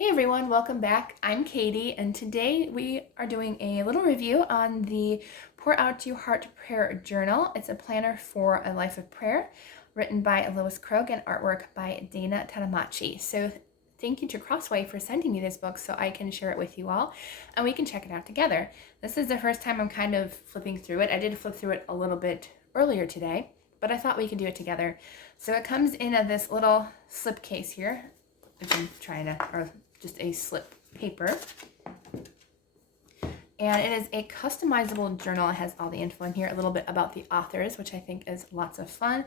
Hey everyone, welcome back. I'm Katie, and today we are doing a little review on the Pour Out Your Heart Prayer Journal. It's a planner for a life of prayer written by Lois Krogh and artwork by Dana Tanamachi. So thank you to Crossway for sending me this book so I can share it with you all and we can check it out together. This is the first time I'm kind of flipping through it. I did flip through it a little bit earlier today, but I thought we could do it together. So it comes in this little slip case here, which I'm trying to, or just a slip paper. And it is a customizable journal. It has all the info in here, a little bit about the authors, which I think is lots of fun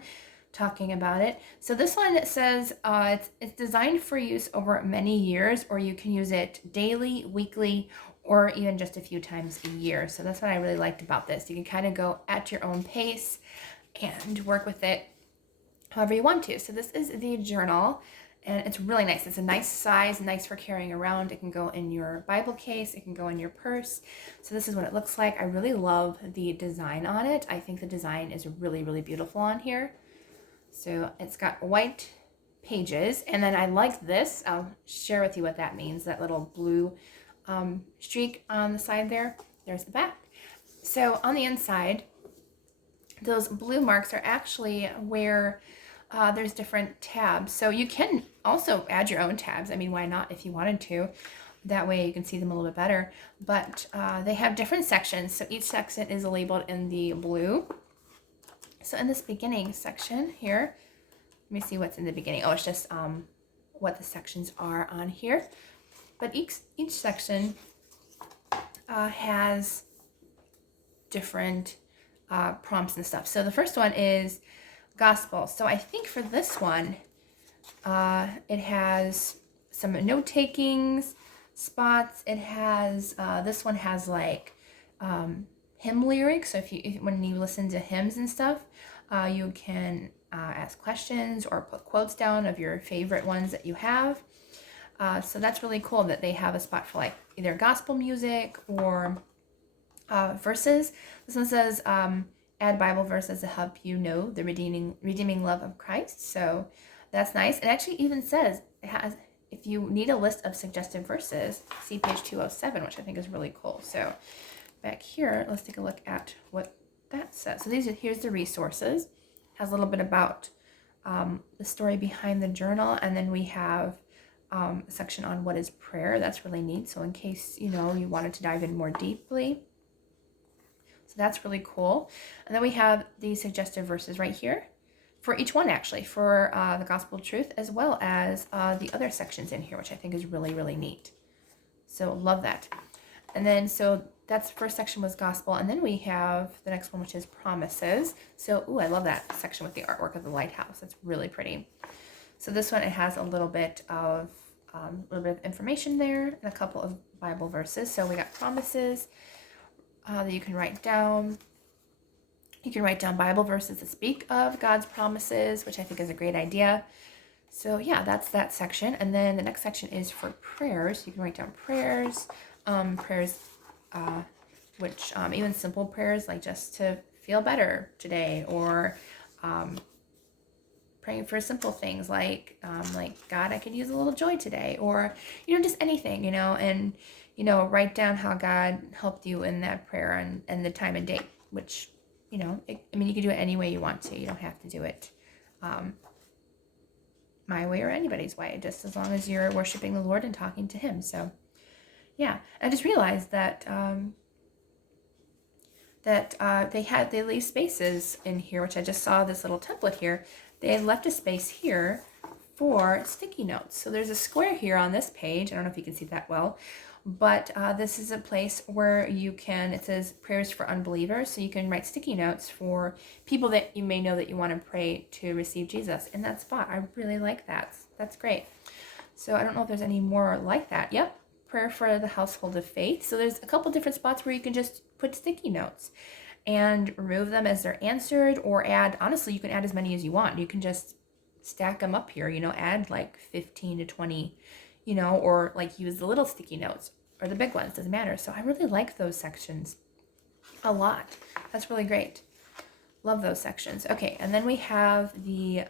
talking about it. So this one says it's designed for use over many years, or you can use it daily, weekly, or even just a few times a year. So that's what I really liked about this. You can kind of go at your own pace and work with it however you want to. So this is the journal. And it's really nice. It's a nice size, nice for carrying around. It can go in your Bible case. It can go in your purse. So this is what it looks like. I really love the design on it. I think the design is really, really beautiful on here. So it's got white pages. And then I like this. I'll share with you what that means. That little blue streak on the side there. There's the back. So on the inside, those blue marks are actually where there's different tabs. So you can also add your own tabs. I mean, why not if you wanted to? That way you can see them a little bit better. But they have different sections. So each section is labeled in the blue. So in this beginning section here, let me see what's in the beginning. Oh, it's just what the sections are on here. But each section has different prompts and stuff. So the first one is gospel. So I think for this one, it has some note-takings spots. It has, this one has like hymn lyrics. So when you listen to hymns and stuff, you can ask questions or put quotes down of your favorite ones that you have. So that's really cool that they have a spot for like either gospel music or verses. This one says, add Bible verses to help you know the redeeming love of Christ. So that's nice. It actually even says it has, if you need a list of suggested verses, see page 207, which I think is really cool. So back here, let's take a look at what that says. So here's the resources. It has a little bit about the story behind the journal, and then we have a section on what is prayer. That's really neat. So in case you wanted to dive in more deeply. So that's really cool. And then we have the suggested verses right here for each one, actually, for the gospel truth, as well as the other sections in here, which I think is really, really neat. So love that. And then, so that's the first section was gospel. And then we have the next one, which is promises. So, I love that section with the artwork of the lighthouse. That's really pretty. So this one, it has a little bit of information there and a couple of Bible verses. So we got promises that you can write down. You can write down Bible verses that speak of God's promises, which I think is a great idea. So yeah, that's that section. And then the next section is for prayers. You can write down prayers, which even simple prayers like just to feel better today, or praying for simple things like God, I could use a little joy today, or just anything, and write down how God helped you in that prayer and the time and date, which, you can do it any way you want to. You don't have to do it my way or anybody's way, just as long as you're worshiping the Lord and talking to Him. So, yeah. I just realized that they leave spaces in here, which I just saw this little template here. They left a space here for sticky notes. So there's a square here on this page. I don't know if you can see that well. But this is a place where you can, it says prayers for unbelievers. So you can write sticky notes for people that you may know that you want to pray to receive Jesus in that spot. I really like that. That's great. So I don't know if there's any more like that. Yep. Prayer for the household of faith. So there's a couple different spots where you can just put sticky notes and remove them as they're answered, or add, honestly, you can add as many as you want. You can just stack them up here, add like 15 to 20, or like use the little sticky notes or the big ones, doesn't matter. So I really like those sections a lot. That's really great. Love those sections. Okay, and then we have the,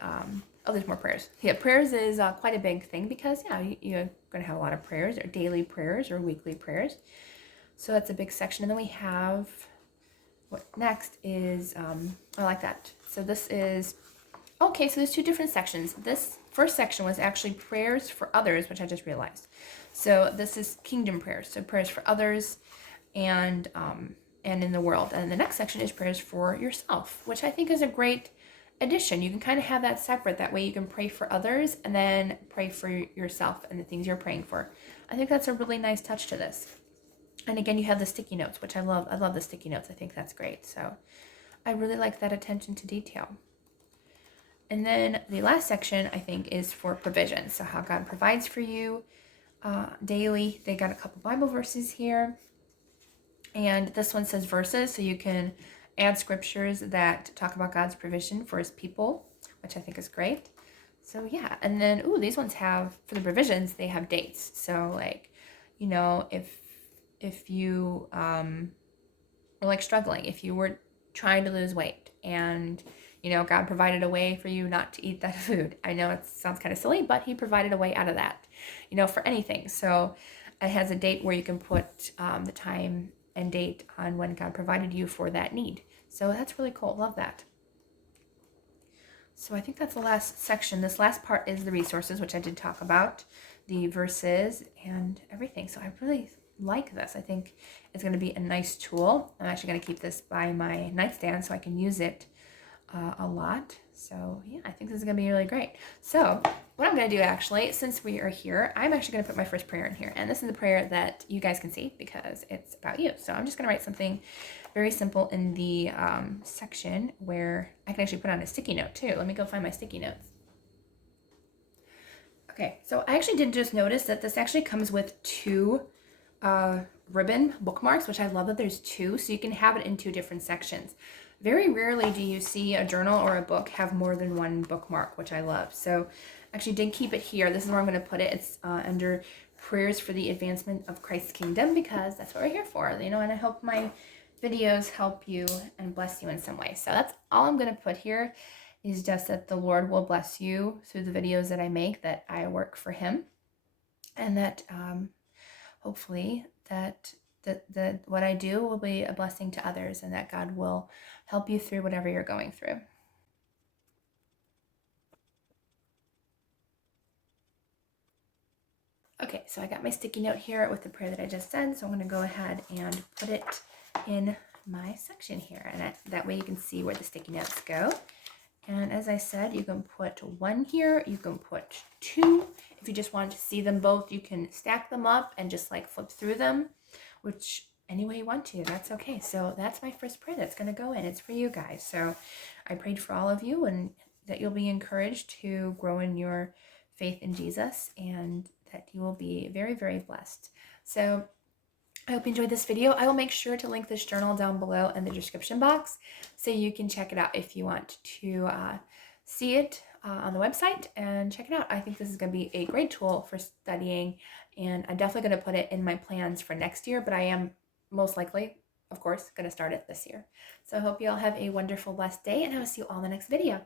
there's more prayers. Yeah, prayers is quite a big thing because, you going to have a lot of prayers, or daily prayers or weekly prayers. So that's a big section. And then we have, what next is, I like that. So this is, okay, so there's two different sections. This first section was actually prayers for others, which I just realized. So this is kingdom prayers, so prayers for others and in the world. And the next section is prayers for yourself, which I think is a great addition. You can kind of have that separate. That way you can pray for others and then pray for yourself and the things you're praying for. I think that's a really nice touch to this. And again, you have the sticky notes, which I love. I love the sticky notes. I think that's great. So I really like that attention to detail. And then the last section, I think, is for provision. So how God provides for you daily. They got a couple Bible verses here. And this one says verses, so you can add scriptures that talk about God's provision for his people, which I think is great. So yeah, and then, ooh, these ones have, for the provisions, they have dates. So like, you know, if you were like struggling, if you were trying to lose weight and, you know, God provided a way for you not to eat that food. I know it sounds kind of silly, but he provided a way out of that, you know, for anything. So it has a date where you can put the time and date on when God provided you for that need. So that's really cool. Love that. So I think that's the last section. This last part is the resources, which I did talk about, the verses and everything. So I really like this. I think it's going to be a nice tool. I'm actually going to keep this by my nightstand so I can use it a lot. So yeah, I think this is going to be really great. So what I'm going to do actually, since we are here, I'm actually going to put my first prayer in here. And this is the prayer that you guys can see because it's about you. So I'm just going to write something very simple in the section where I can actually put on a sticky note too. Let me go find my sticky notes. Okay, so I actually did just notice that this actually comes with two ribbon bookmarks, which I love that there's two, so you can have it in two different sections. Very rarely do you see a journal or a book have more than one bookmark, which I love. So actually did keep it here. This is where I'm going to put it. It's under prayers for the advancement of Christ's kingdom, because that's what we're here for, you know, and I hope my videos help you and bless you in some way. So that's all I'm going to put here, is just that the Lord will bless you through the videos that I make, that I work for him, and that hopefully that what I do will be a blessing to others, and that God will help you through whatever you're going through. Okay, so I got my sticky note here with the prayer that I just said, so I'm going to go ahead and put it in my section here, and that way you can see where the sticky notes go. And as I said, you can put one here, you can put two. If you just want to see them both, you can stack them up and just like flip through them, which any way you want to, that's okay. So that's my first prayer that's going to go in. It's for you guys. So I prayed for all of you, and that you'll be encouraged to grow in your faith in Jesus, and that you will be very, very blessed. So I hope you enjoyed this video. I will make sure to link this journal down below in the description box so you can check it out if you want to see it on the website and check it out. I think this is going to be a great tool for studying, and I'm definitely going to put it in my plans for next year, but I am most likely, of course, going to start it this year. So I hope you all have a wonderful, blessed day, and I will see you all in the next video.